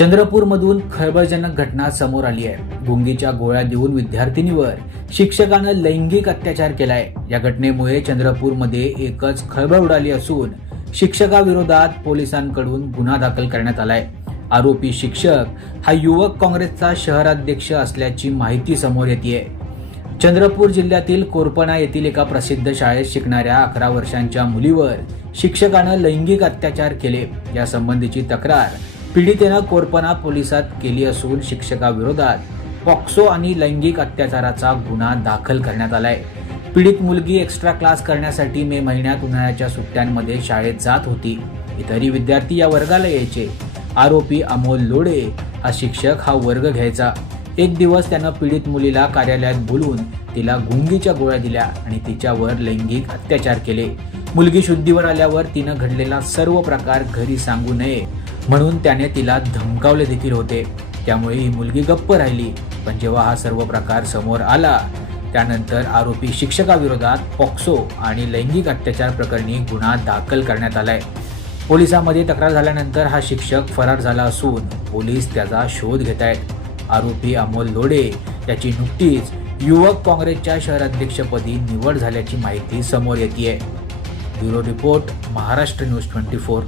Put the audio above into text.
चंद्रपूरमधून खळबळजनक घटना समोर आली आहे. गुंगीच्या गोळ्या देऊन विद्यार्थिनीवर शिक्षकानं लैंगिक अत्याचार केलाय. या घटनेमुळे चंद्रपूरमध्ये एकच खळबळ उडाली असून शिक्षकाविरोधात पोलिसांकडून गुन्हा दाखल करण्यात आलाय. आरोपी शिक्षक हा युवक काँग्रेसचा शहराध्यक्ष असल्याची माहिती समोर येते चंद्रपूर जिल्ह्यातील कोरपणा येथील एका प्रसिद्ध शाळेत शिकणाऱ्या अकरा वर्षांच्या मुलीवर शिक्षकानं लैंगिक अत्याचार केले. यासंबंधीची तक्रार पीडितेनं कोरपना पोलिसात केली असून शिक्षकाविरोधात पॉक्सो आणि लैंगिक अत्याचाराचा गुन्हा दाखल करण्यात आलाय. पीडित मुलगी एक्स्ट्रा क्लास करण्यासाठी मे महिन्यात उन्हाळ्याच्या सुट्ट्यांमध्ये शाळेत जात होती. इतरही विद्यार्थी या वर्गाला यायचे. आरोपी अमोल लोडे हा शिक्षक हा वर्ग घ्यायचा. एक दिवस त्यानं पीडित मुलीला कार्यालयात बोलून तिला गुंगीच्या गोळ्या दिल्या आणि तिच्यावर लैंगिक अत्याचार केले. मुलगी शुद्धीवर आल्यावर तिनं घडलेला सर्व प्रकार घरी सांगू नये. म्हणून त्याने तिला धमकावले देखील होते. त्यामुळे ही मुलगी गप्प राहिली. पण जेव्हा हा सर्व प्रकार समोर आला त्यानंतर आरोपी शिक्षकाविरोधात पॉक्सो आणि लैंगिक अत्याचार प्रकरणी गुन्हा दाखल करण्यात आलाय. पोलिसांमध्ये तक्रार झाल्यानंतर हा शिक्षक फरार झाला असून पोलीस त्याचा शोध घेत आहेत. आरोपी अमोल लोडे याची नुकतीच युवक काँग्रेसच्या शहराध्यक्षपदी निवड झाल्याची माहिती समोर येते bureau report Maharashtra news twenty four.